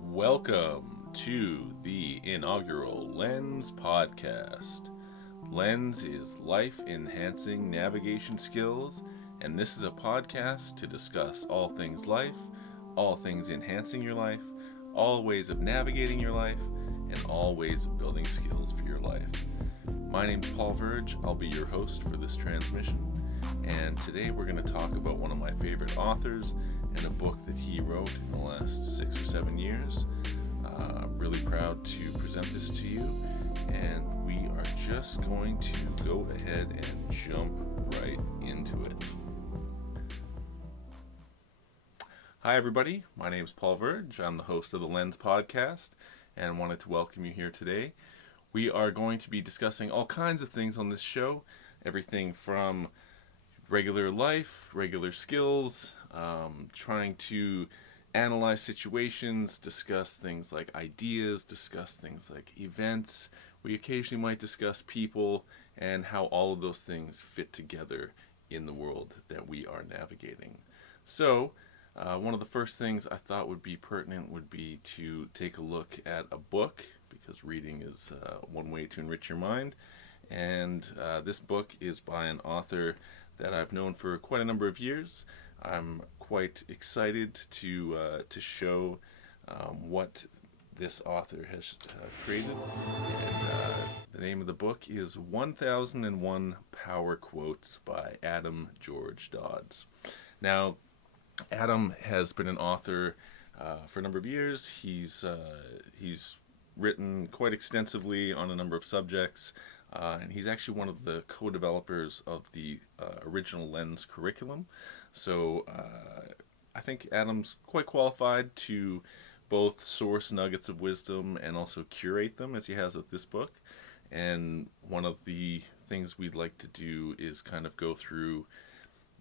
Welcome to the inaugural Lens podcast. Lens is life-enhancing navigation skills, and this is a podcast to discuss all things life, all things enhancing your life, all ways of navigating your life, and all ways of building skills for your life. My name is Paul Verge. I'll be your host for this transmission, and today we're going to talk about one of my favorite authors and a book that he wrote in the last 6 or 7 years. Really proud to present this to you, and we are just going to go ahead and jump right into it. Hi everybody, my name is Paul Verge. I'm the host of the Lens podcast and wanted to welcome you here today. We are going to be discussing all kinds of things on this show, everything from regular life, regular skills, trying to analyze situations, discuss things like ideas, discuss things like events. We occasionally might discuss people and how all of those things fit together in the world that we are navigating. So, one of the first things I thought would be pertinent would be to take a look at a book, because reading is one way to enrich your mind. And this book is by an author that I've known for quite a number of years. I'm quite excited to show what this author has created. And the name of the book is 1001 Power Quotes by Adam George Dodds. Now, Adam has been an author for a number of years. He's written quite extensively on a number of subjects. And he's actually one of the co-developers of the original Lens curriculum. So I think Adam's quite qualified to both source nuggets of wisdom and also curate them, as he has with this book. And one of the things we'd like to do is kind of go through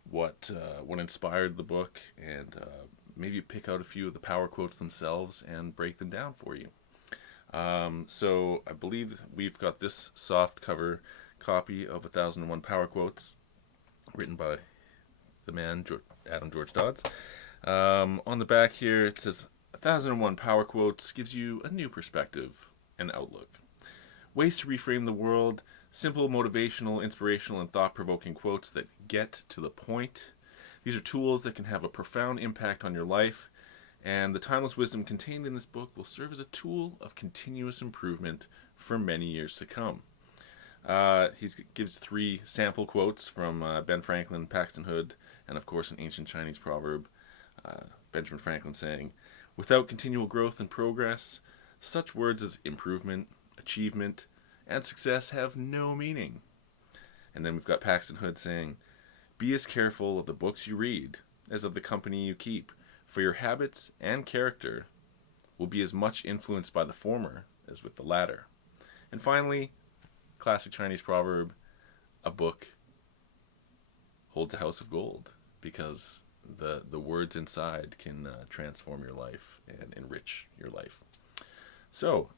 what inspired the book and maybe pick out a few of the power quotes themselves and break them down for you. So I believe we've got this soft cover copy of 1001 Power Quotes, written by the man Adam George Dodds. On the back here it says 1001 Power Quotes gives you a new perspective and outlook. Ways to reframe the world, simple, motivational, inspirational, and thought-provoking quotes that get to the point. These are tools that can have a profound impact on your life. And the timeless wisdom contained in this book will serve as a tool of continuous improvement for many years to come. He gives 3 sample quotes from Ben Franklin, Paxton Hood, and of course an ancient Chinese proverb, Benjamin Franklin saying, "Without continual growth and progress, such words as improvement, achievement, and success have no meaning." And then we've got Paxton Hood saying, "Be as careful of the books you read as of the company you keep, for your habits and character will be as much influenced by the former as with the latter." And finally, classic Chinese proverb, "A book holds a house of gold," because the words inside can transform your life and enrich your life. So,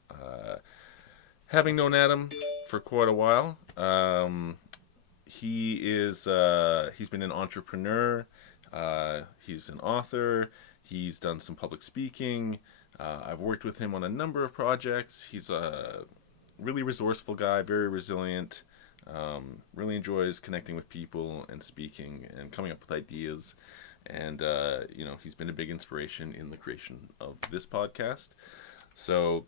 having known Adam for quite a while, he's been an entrepreneur. He's an author. He's done some public speaking. I've worked with him on a number of projects. He's a really resourceful guy, very resilient, really enjoys connecting with people and speaking and coming up with ideas. And, he's been a big inspiration in the creation of this podcast. So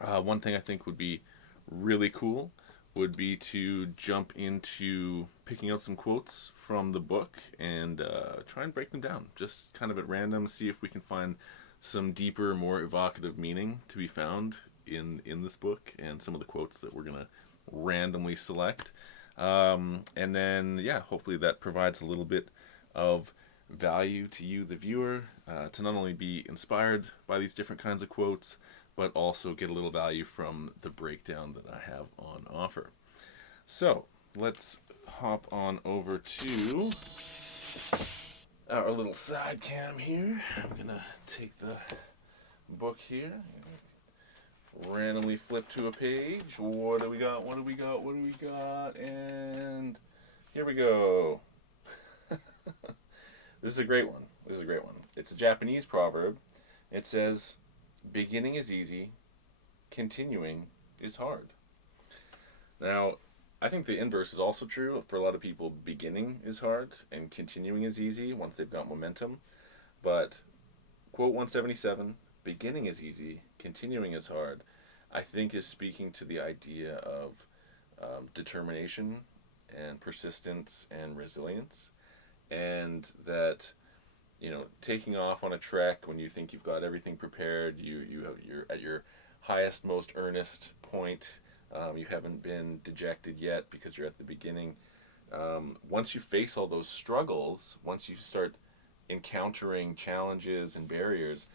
one thing I think would be really cool would be to jump into picking out some quotes from the book and try and break them down, just kind of at random, see if we can find some deeper, more evocative meaning to be found in this book and some of the quotes that we're going to randomly select. And then, hopefully that provides a little bit of value to you, the viewer, to not only be inspired by these different kinds of quotes, but also get a little value from the breakdown that I have on offer. So, let's hop on over to our little side cam here. I'm going to take the book here, randomly flip to a page. What do we got? And here we go. This is a great one. it's a Japanese proverb. It says, beginning is easy, continuing is hard. Now, I think the inverse is also true. For a lot of people, beginning is hard and continuing is easy once they've got momentum. But quote 177, beginning is easy, continuing is hard, I think is speaking to the idea of determination and persistence and resilience. And that, taking off on a trek when you think you've got everything prepared, you're at your highest, most earnest point. You haven't been dejected yet because you're at the beginning. Once you face all those struggles, once you start encountering challenges and barriers,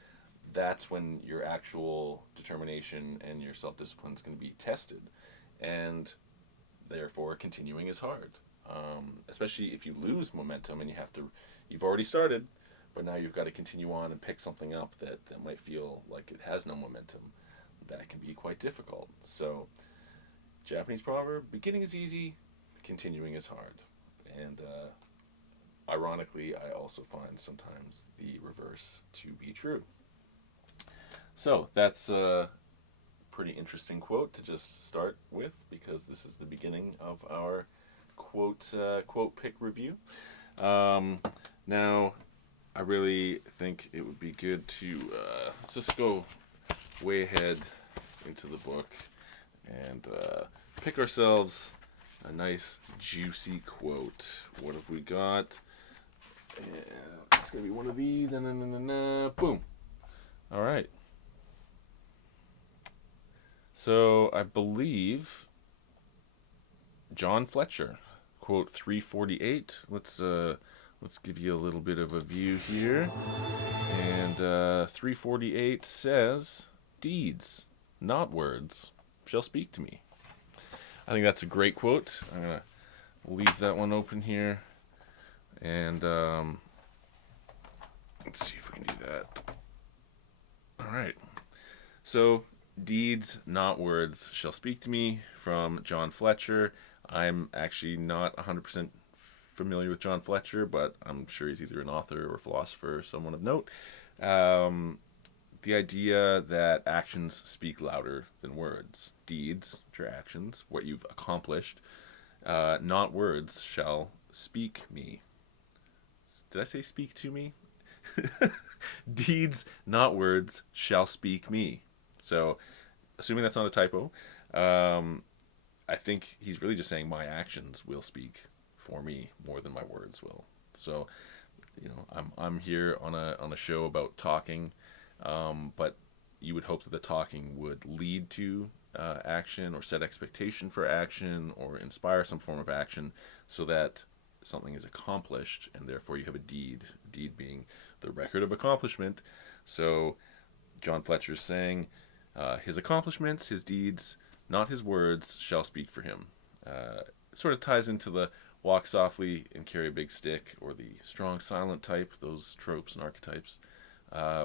that's when your actual determination and your self-discipline is going to be tested. And therefore, continuing is hard. Especially if you lose momentum and you've already started, but now you've got to continue on and pick something up that might feel like it has no momentum. That can be quite difficult. So, Japanese proverb, beginning is easy, continuing is hard. And ironically, I also find sometimes the reverse to be true. So that's a pretty interesting quote to just start with, because this is the beginning of our quote pick review. Now, I really think it would be good to let's just go way ahead into the book and pick ourselves a nice juicy quote. What have we got? It's gonna be one of these. Boom. All right. So I believe John Fletcher, quote 348. Let's give you a little bit of a view here. And 348 says, "Deeds, not words, shall speak to me." I think that's a great quote. I'm gonna leave that one open here, and let's see if we can do that. All right. So, "Deeds, not words, shall speak to me," from John Fletcher. I'm actually not 100% familiar with John Fletcher, but I'm sure he's either an author or a philosopher or someone of note. The idea that actions speak louder than words. Deeds, which are actions, what you've accomplished, not words, shall speak me. Did I say speak to me? Deeds, not words, shall speak me. So, assuming that's not a typo, I think he's really just saying my actions will speak for me more than my words will. So, I'm here on a show about talking, but you would hope that the talking would lead to action, or set expectation for action, or inspire some form of action, so that something is accomplished, and therefore you have a deed. Deed being the record of accomplishment. So John Fletcher's saying his accomplishments, his deeds, not his words, shall speak for him. It sort of ties into the walk softly and carry a big stick, or the strong silent type, those tropes and archetypes,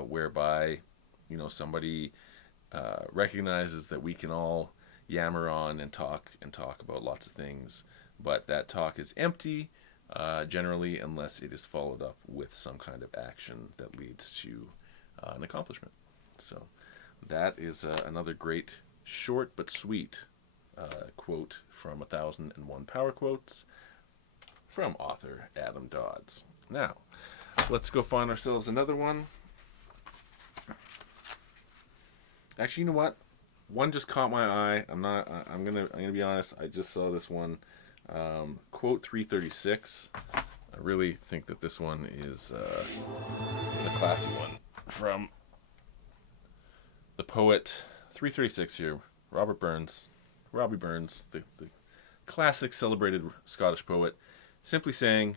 whereby somebody recognizes that we can all yammer on and talk about lots of things, but that talk is empty, generally, unless it is followed up with some kind of action that leads to an accomplishment. So that is another great, short but sweet quote from 1001 Power Quotes from author Adam Dodds. Now, let's go find ourselves another one. Actually, you know what? One just caught my eye. I'm gonna be honest. I just saw this one. Quote 336. I really think that this one is a classy one from the poet 336 here, Robbie Burns, the classic celebrated Scottish poet, simply saying,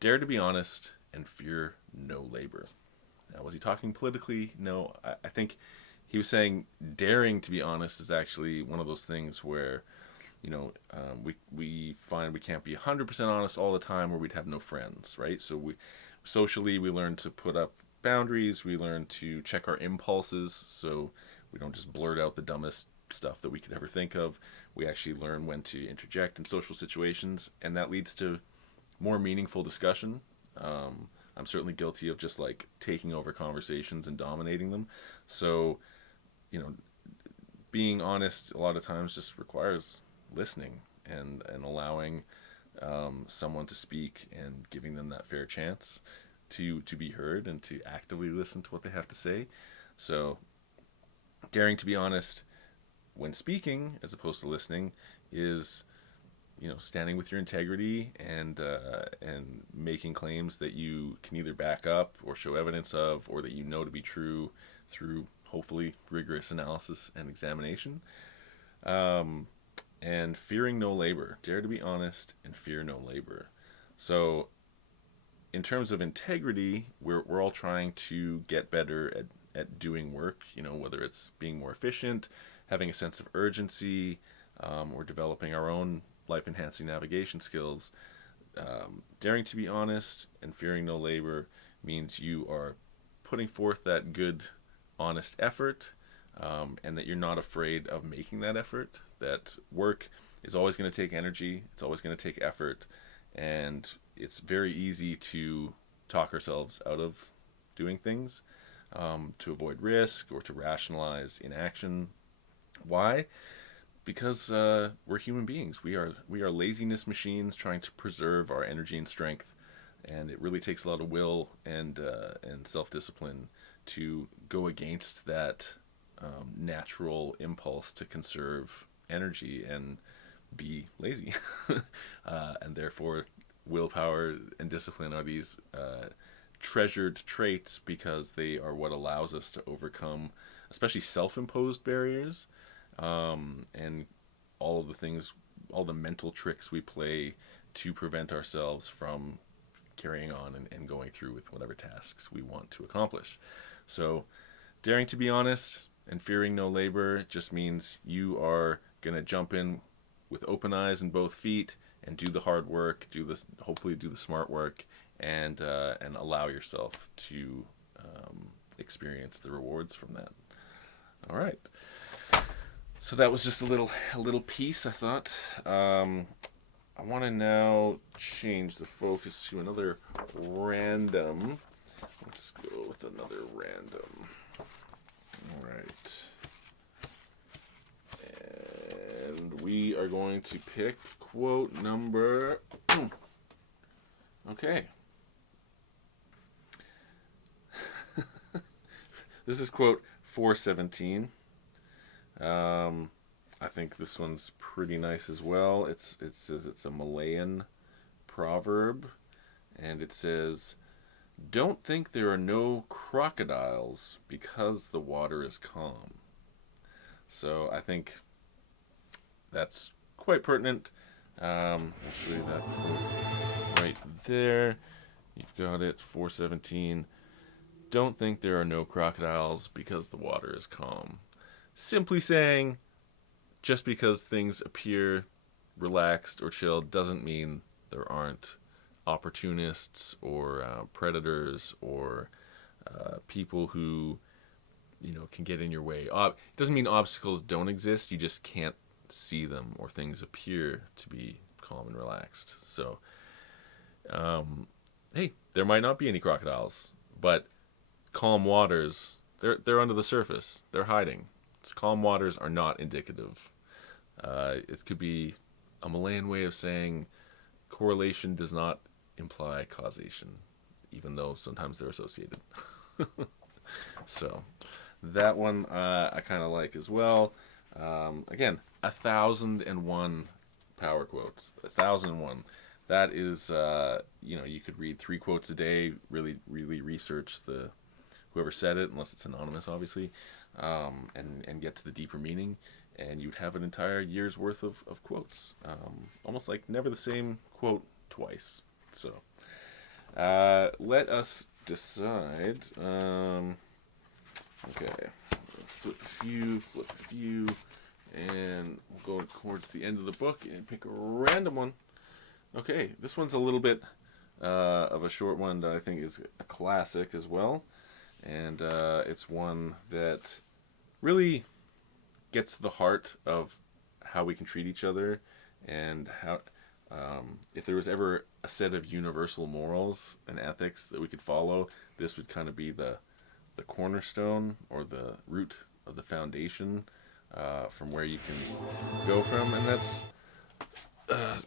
"Dare to be honest and fear no labor." Now, was he talking politically? No, I think he was saying daring to be honest is actually one of those things where, we find we can't be 100% honest all the time, or we'd have no friends, right? So socially we learn to put up boundaries, we learn to check our impulses, so we don't just blurt out the dumbest stuff that we could ever think of. We actually learn when to interject in social situations, and that leads to more meaningful discussion, I'm certainly guilty of just like taking over conversations and dominating them. So, you know, being honest a lot of times just requires listening and allowing someone to speak and giving them that fair chance to be heard and to actively listen to what they have to say. So, daring to be honest when speaking as opposed to listening is, standing with your integrity and making claims that you can either back up or show evidence of, or that you know to be true through hopefully rigorous analysis and examination. And fearing no labor. Dare to be honest and fear no labor. So, in terms of integrity, we're all trying to get better at doing work, whether it's being more efficient, having a sense of urgency, or developing our own life-enhancing navigation skills. Daring to be honest and fearing no labor means you are putting forth that good, honest effort, and that you're not afraid of making that effort. That work is always going to take energy, it's always going to take effort, and it's very easy to talk ourselves out of doing things, to avoid risk or to rationalize inaction. Why? Because we're human beings. We are laziness machines trying to preserve our energy and strength, and it really takes a lot of will and self-discipline to go against that natural impulse to conserve energy and be lazy. And therefore, willpower and discipline are these treasured traits because they are what allows us to overcome, especially self-imposed barriers, and all of the things, all the mental tricks we play to prevent ourselves from carrying on and going through with whatever tasks we want to accomplish. So, daring to be honest and fearing no labor just means you are going to jump in with open eyes and both feet and do the hard work, hopefully do the smart work, and allow yourself to experience the rewards from that. All right. So that was just a little piece, I thought. I want to now change the focus to another random. Let's go with another random. All right. And we are going to pick quote number... Okay. This is quote 417. I think this one's pretty nice as well. It says it's a Malayan proverb, and it says, "Don't think there are no crocodiles because the water is calm." So I think that's quite pertinent. I'll show you that quote right there. You've got it, 417. Don't think there are no crocodiles because the water is calm. Simply saying, just because things appear relaxed or chilled doesn't mean there aren't opportunists or predators or people who, can get in your way. It doesn't mean obstacles don't exist. You just can't see them, or things appear to be calm and relaxed. So, hey, there might not be any crocodiles, but calm waters, they're under the surface. They're hiding. Calm waters are not indicative. It could be a Malayan way of saying correlation does not imply causation, even though sometimes they're associated. So that one I kind of like as well. Again, 1,001 power quotes. 1,001. That is, you could read 3 quotes a day. Really, really research whoever said it, unless it's anonymous, obviously, and get to the deeper meaning, and you'd have an entire year's worth of quotes. Almost like never the same quote twice. So, let us decide. Okay, flip a few, and we'll go towards the end of the book and pick a random one. Okay, this one's a little bit of a short one that I think is a classic as well. And it's one that really gets to the heart of how we can treat each other and If there was ever a set of universal morals and ethics that we could follow, this would kind of be the cornerstone or the root of the foundation from where you can go from. And that's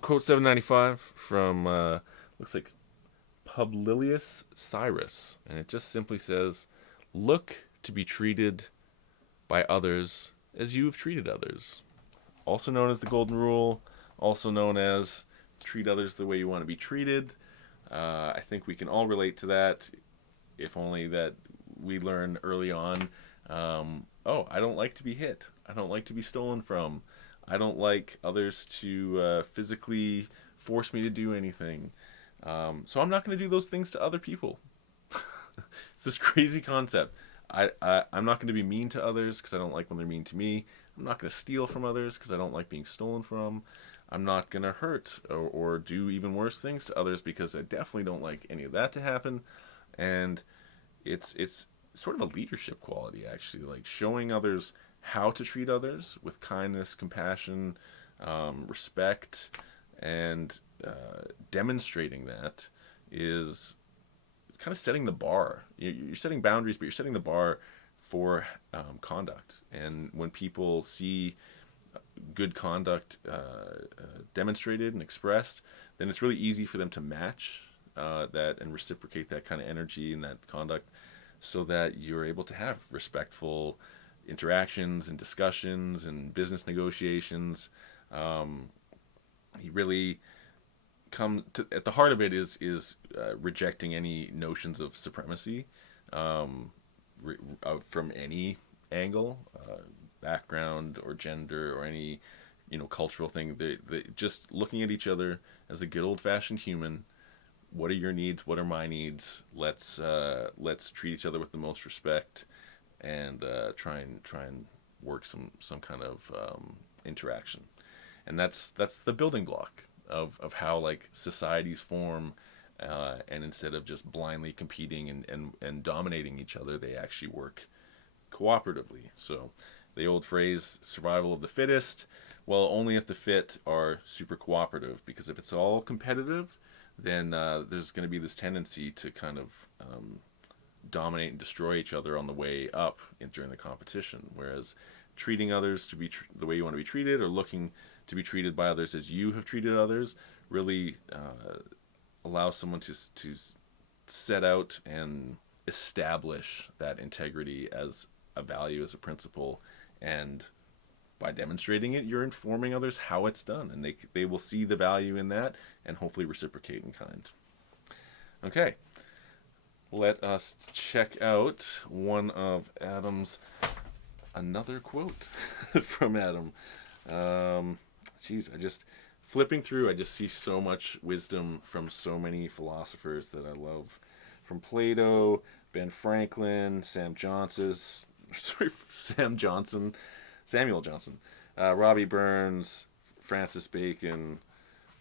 quote 795 from, looks like Publilius Cyrus. And it just simply says, "Look to be treated by others as you have treated others." Also known as the Golden Rule, also known as treat others the way you want to be treated. I think we can all relate to that, if only that we learn early on, I don't like to be hit. I don't like to be stolen from. I don't like others to physically force me to do anything. So I'm not going to do those things to other people. It's this crazy concept. I'm not going to be mean to others because I don't like when they're mean to me. I'm not going to steal from others because I don't like being stolen from. I'm not going to hurt or do even worse things to others because I definitely don't like any of that to happen. And it's sort of a leadership quality, actually, like showing others how to treat others with kindness, compassion, respect, and demonstrating that is kind of setting the bar. You're setting boundaries, but you're setting the bar for conduct. And when people see good conduct demonstrated and expressed, then it's really easy for them to match that and reciprocate that kind of energy and that conduct, so that you're able to have respectful interactions and discussions and business negotiations. You really come to, at the heart of it is rejecting any notions of supremacy from any angle, background or gender or any cultural thing. Just looking at each other as a good old-fashioned human. What are your needs? What are my needs? Let's treat each other with the most respect, and try and work some kind of interaction. And that's the building block of how like societies form, and instead of just blindly competing and dominating each other, they actually work cooperatively. So the old phrase, survival of the fittest, well, only if the fit are super cooperative, because if it's all competitive, then there's going to be this tendency to kind of dominate and destroy each other on the way up during the competition. Whereas treating others to be the way you want to be treated, or looking to be treated by others as you have treated others, really allows someone to set out and establish that integrity as a value, as a principle, and by demonstrating it, you're informing others how it's done, and they will see the value in that and hopefully reciprocate in kind. Okay, let us check out one of Adam's, another quote from Adam. I just flipping through, I just see so much wisdom from so many philosophers that I love, from Plato, Ben Franklin, Samuel Johnson, Robbie Burns, Francis Bacon,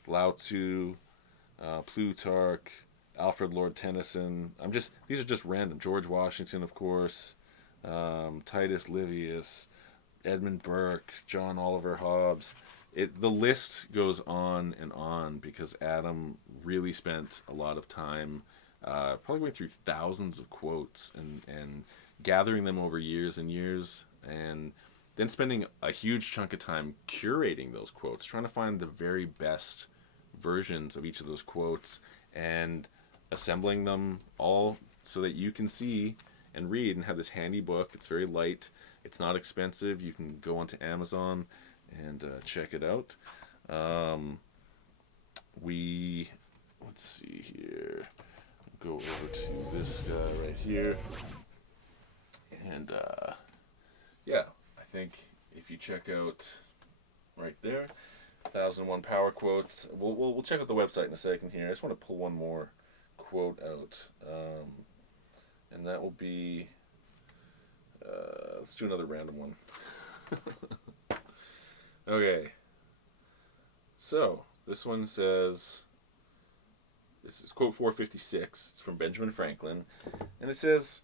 Lao Tzu, Plutarch, Alfred Lord Tennyson. These are just random. George Washington, of course, Titus Livius, Edmund Burke, John Oliver Hobbes. The list goes on and on, because Adam really spent a lot of time probably going through thousands of quotes and gathering them over years and years, and then spending a huge chunk of time curating those quotes, trying to find the very best versions of each of those quotes and assembling them all so that you can see and read and have this handy book. It's very light. It's not expensive. You can go onto Amazon and check it out. Let's see here. Go over to this guy right here. And I think if you check out right there, 1001 Power Quotes. We'll check out the website in a second here. I just want to pull one more quote out, and that will be. Let's do another random one. Okay. So this one says. This is quote 456. It's from Benjamin Franklin, and it says,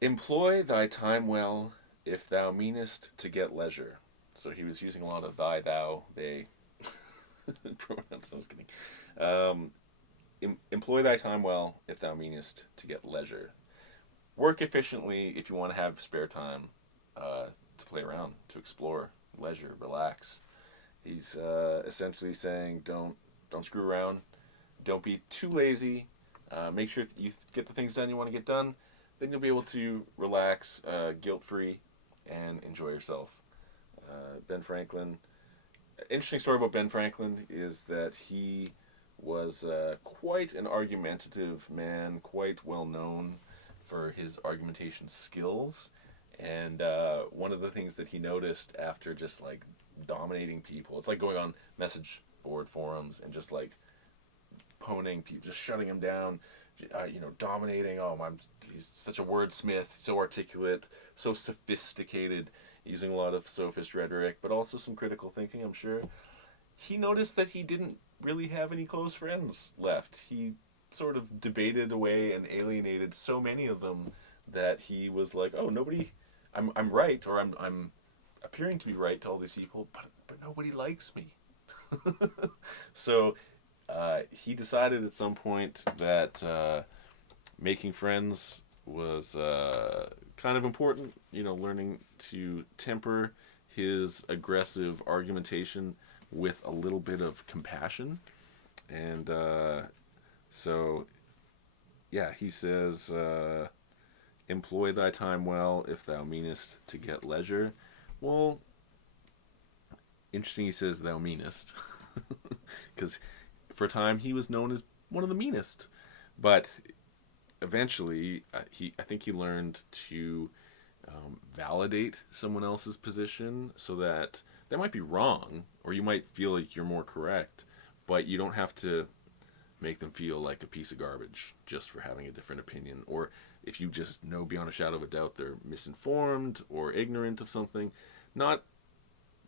"Employ thy time well, if thou meanest to get leisure." So he was using a lot of thy, thou, they. Pronouns, I was kidding. Employ thy time well if thou meanest to get leisure. Work efficiently if you want to have spare time to play around, to explore, leisure, relax. He's essentially saying don't screw around, don't be too lazy. Make sure you get the things done you want to get done. Then you'll be able to relax, guilt free, and enjoy yourself. Ben Franklin. Interesting story about Ben Franklin is that he was quite an argumentative man, quite well known for his argumentation skills. And one of the things that he noticed after just like dominating people, it's like going on message board forums and just like poning people, just shutting them down, dominating. Oh, he's such a wordsmith, so articulate, so sophisticated, using a lot of sophist rhetoric, but also some critical thinking, I'm sure. He noticed that he didn't really have any close friends left. He sort of debated away and alienated so many of them that he was like, oh, nobody, I'm right, or I'm appearing to be right to all these people, but nobody likes me. So he decided at some point that making friends was kind of important, learning to temper his aggressive argumentation with a little bit of compassion. And so, yeah, he says, employ thy time well if thou meanest to get leisure. Well, interesting he says thou meanest, because for a time he was known as one of the meanest. But eventually, I think he learned to validate someone else's position so that they might be wrong, or you might feel like you're more correct, but you don't have to make them feel like a piece of garbage just for having a different opinion. Or if you just know beyond a shadow of a doubt they're misinformed or ignorant of something, not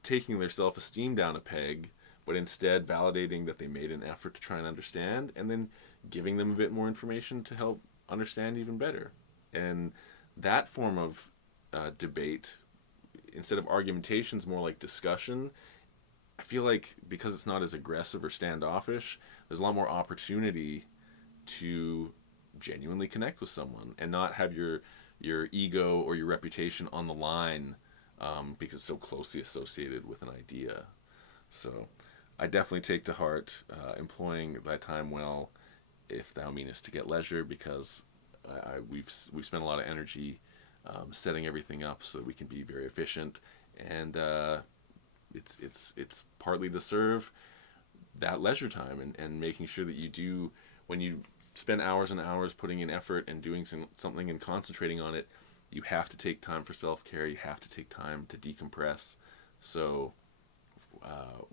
taking their self-esteem down a peg, but instead validating that they made an effort to try and understand, and then giving them a bit more information to help understand even better. And that form of debate, instead of argumentation, is more like discussion. I feel like because it's not as aggressive or standoffish, there's a lot more opportunity to genuinely connect with someone and not have your ego or your reputation on the line because it's so closely associated with an idea. So I definitely take to heart employing thy time well if thou meanest to get leisure, because we've spent a lot of energy setting everything up so that we can be very efficient, and it's partly to serve that leisure time and making sure that you do, when you spend hours and hours putting in effort and doing something and concentrating on it, you have to take time for self-care, you have to take time to decompress. So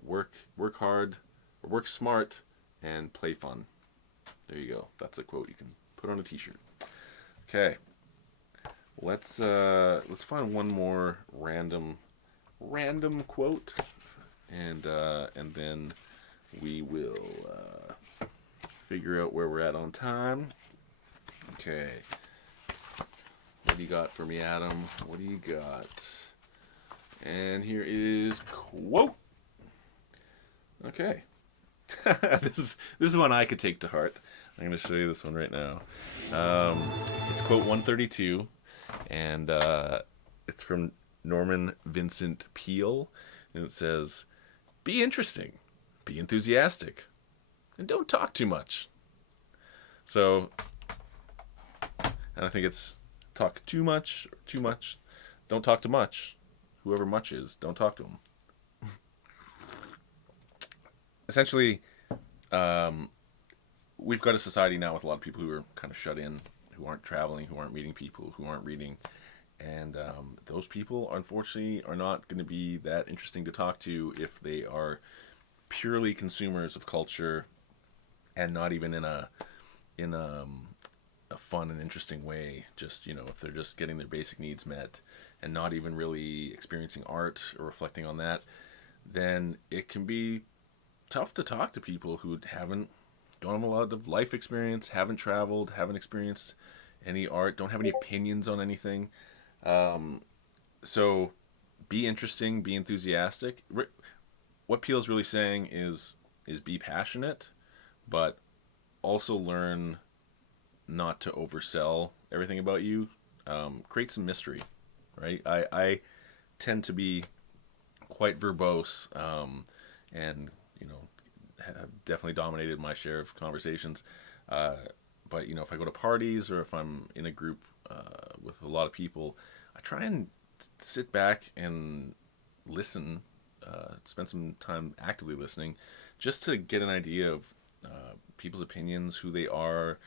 work hard, or work smart, and play fun. There you go. That's a quote you can put on a t-shirt. Okay. Let's find one more random quote, and then we will figure out where we're at on time. Okay. What do you got for me, Adam? What do you got? And here is quote. Okay. This is one I could take to heart. I'm going to show you this one right now. It's quote 132, and it's from Norman Vincent Peale, and it says, "Be interesting, be enthusiastic, and don't talk too much." So, and I think it's talk too much, or too much. Don't talk too much. Whoever much is, don't talk to him. Essentially, we've got a society now with a lot of people who are kind of shut in, who aren't traveling, who aren't meeting people, who aren't reading. And those people, unfortunately, are not going to be that interesting to talk to if they are purely consumers of culture and not even in a fun and interesting way. Just, if they're just getting their basic needs met and not even really experiencing art or reflecting on that, then it can be tough to talk to people who don't have a lot of life experience, haven't traveled, haven't experienced any art, don't have any opinions on anything. So be interesting, be enthusiastic. What Peele's really saying is is be passionate, but also learn not to oversell everything about you. Create some mystery, right? I tend to be quite verbose, and have definitely dominated my share of conversations. But if I go to parties or if I'm in a group with a lot of people, I try and sit back and listen, spend some time actively listening, just to get an idea of people's opinions, who they are,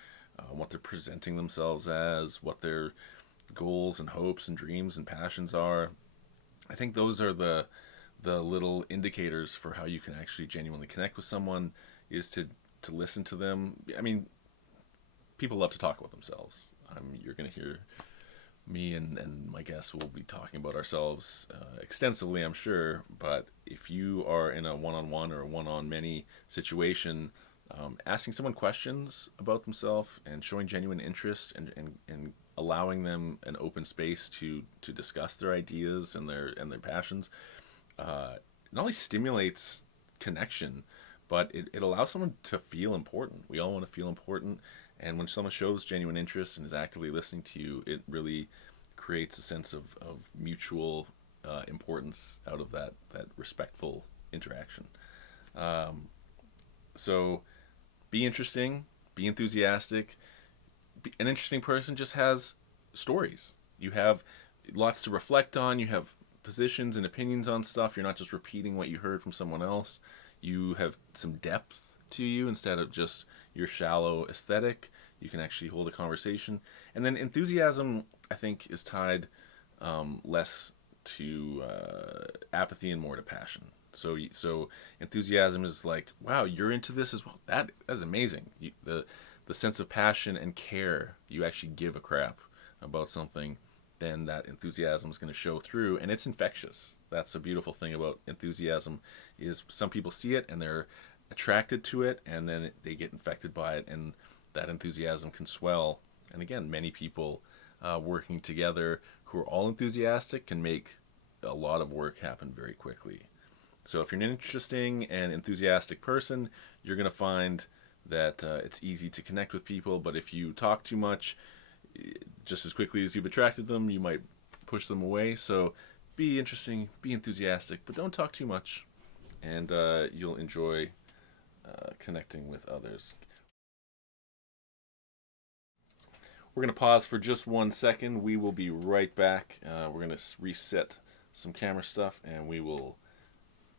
what they're presenting themselves as, what their goals and hopes and dreams and passions are. I think those are the little indicators for how you can actually genuinely connect with someone, is to listen to them. I mean, people love to talk about themselves. You're going to hear me and my guests will be talking about ourselves extensively, I'm sure. But if you are in a one-on-one or a one-on-many situation, asking someone questions about themselves and showing genuine interest and allowing them an open space to discuss their ideas and their passions, not only stimulates connection, but it allows someone to feel important. We all want to feel important, and when someone shows genuine interest and is actively listening to you, it really creates a sense of mutual importance out of that respectful interaction. So be interesting, be enthusiastic. An interesting person just has stories. You have lots to reflect on. You have positions and opinions on stuff. You're not just repeating what you heard from someone else. You have some depth to you instead of just your shallow aesthetic. You can actually hold a conversation. And then enthusiasm, I think, is tied less to apathy and more to passion. So enthusiasm is like, wow, you're into this as well. That's amazing. The sense of passion and care, you actually give a crap about something, then that enthusiasm is going to show through, and it's infectious. That's a beautiful thing about enthusiasm, is some people see it and they're attracted to it, and then they get infected by it, and that enthusiasm can swell. And again, many people working together who are all enthusiastic can make a lot of work happen very quickly. So if you're an interesting and enthusiastic person, you're going to find that it's easy to connect with people. But if you talk too much, just as quickly as you've attracted them, you might push them away. So be interesting, be enthusiastic, but don't talk too much, and you'll enjoy connecting with others. We're going to pause for just 1 second. We will be right back. We're going to reset some camera stuff, and we will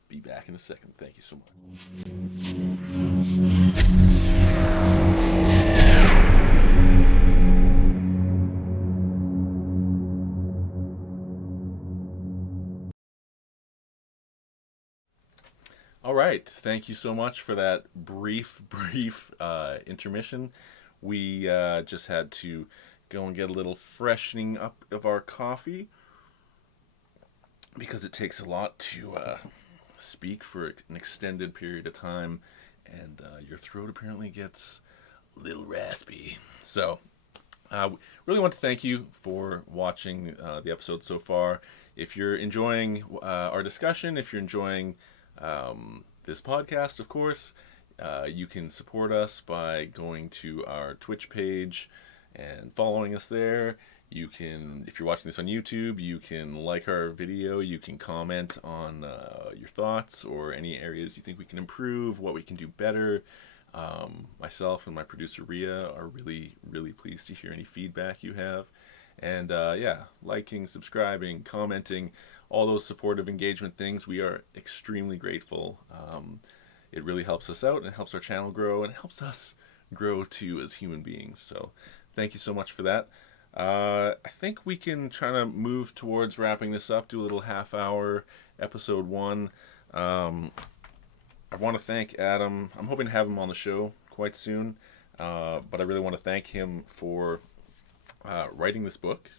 be back in a second. Thank you so much. All right. Thank you so much for that brief intermission. We just had to go and get a little freshening up of our coffee, because it takes a lot to speak for an extended period of time, and your throat apparently gets a little raspy. So really want to thank you for watching the episode so far. If you're enjoying our discussion, if you're enjoying this podcast, of course, you can support us by going to our Twitch page and following us there. You can, if you're watching this on YouTube, you can like our video, you can comment on your thoughts or any areas you think we can improve, what we can do better. Myself and my producer Rhea are really, really pleased to hear any feedback you have. And liking, subscribing, commenting, all those supportive engagement things, we are extremely grateful. It really helps us out, and it helps our channel grow, and it helps us grow too as human beings. So thank you so much for that. I think we can try to move towards wrapping this up, do a little half-hour episode 1. I want to thank Adam. I'm hoping to have him on the show quite soon, but I really want to thank him for writing this book,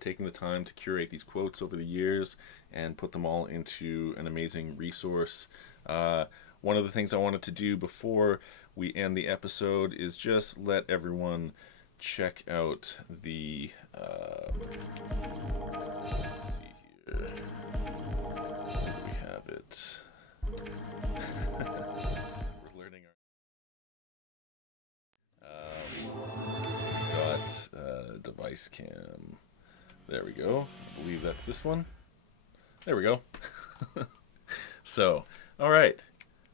taking the time to curate these quotes over the years and put them all into an amazing resource. One of the things I wanted to do before we end the episode is just let everyone check out the let's see here, we have it. We're ice cam. There we go. I believe that's this one. There we go. So, all right.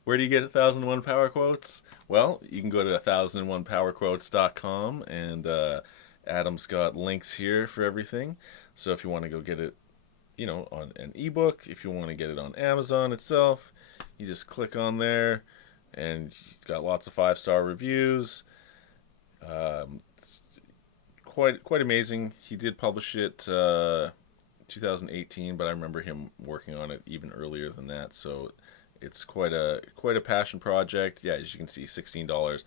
Where do you get 1001 Power Quotes? Well, you can go to 1001powerquotes.com, and Adam's got links here for everything. So if you want to go get it, on an ebook, if you want to get it on Amazon itself, you just click on there, and it's got lots of 5-star reviews. It's quite amazing. He did publish it 2018, but I remember him working on it even earlier than that. So it's quite a passion project. Yeah, as you can see, $16,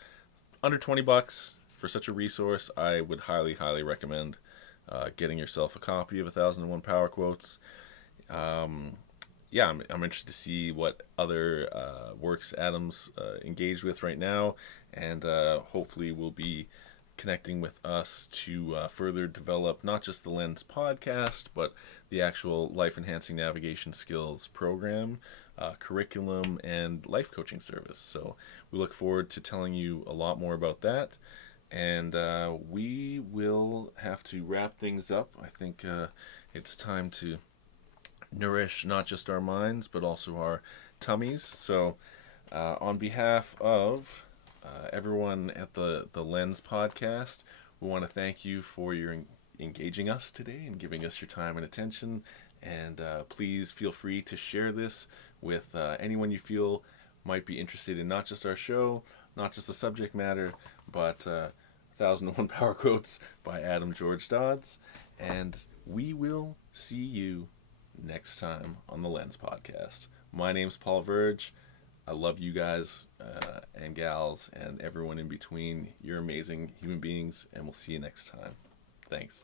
under $20 for such a resource. I would highly recommend getting yourself a copy of 1001 Power Quotes. I'm interested to see what other works Adam's engaged with right now, and hopefully will be connecting with us to further develop not just the Lens podcast, but the actual life enhancing navigation skills program, curriculum, and life coaching service. So we look forward to telling you a lot more about that, and we will have to wrap things up. I think it's time to nourish not just our minds but also our tummies. So on behalf of everyone at the Lens podcast, we want to thank you for your engaging us today and giving us your time and attention, and please feel free to share this with anyone you feel might be interested in not just our show, not just the subject matter, but 1001 Power Quotes by Adam George Dodds. And we will see you next time on the Lens podcast. My name's Paul Verge. I love you guys and gals and everyone in between. You're amazing human beings, and we'll see you next time. Thanks.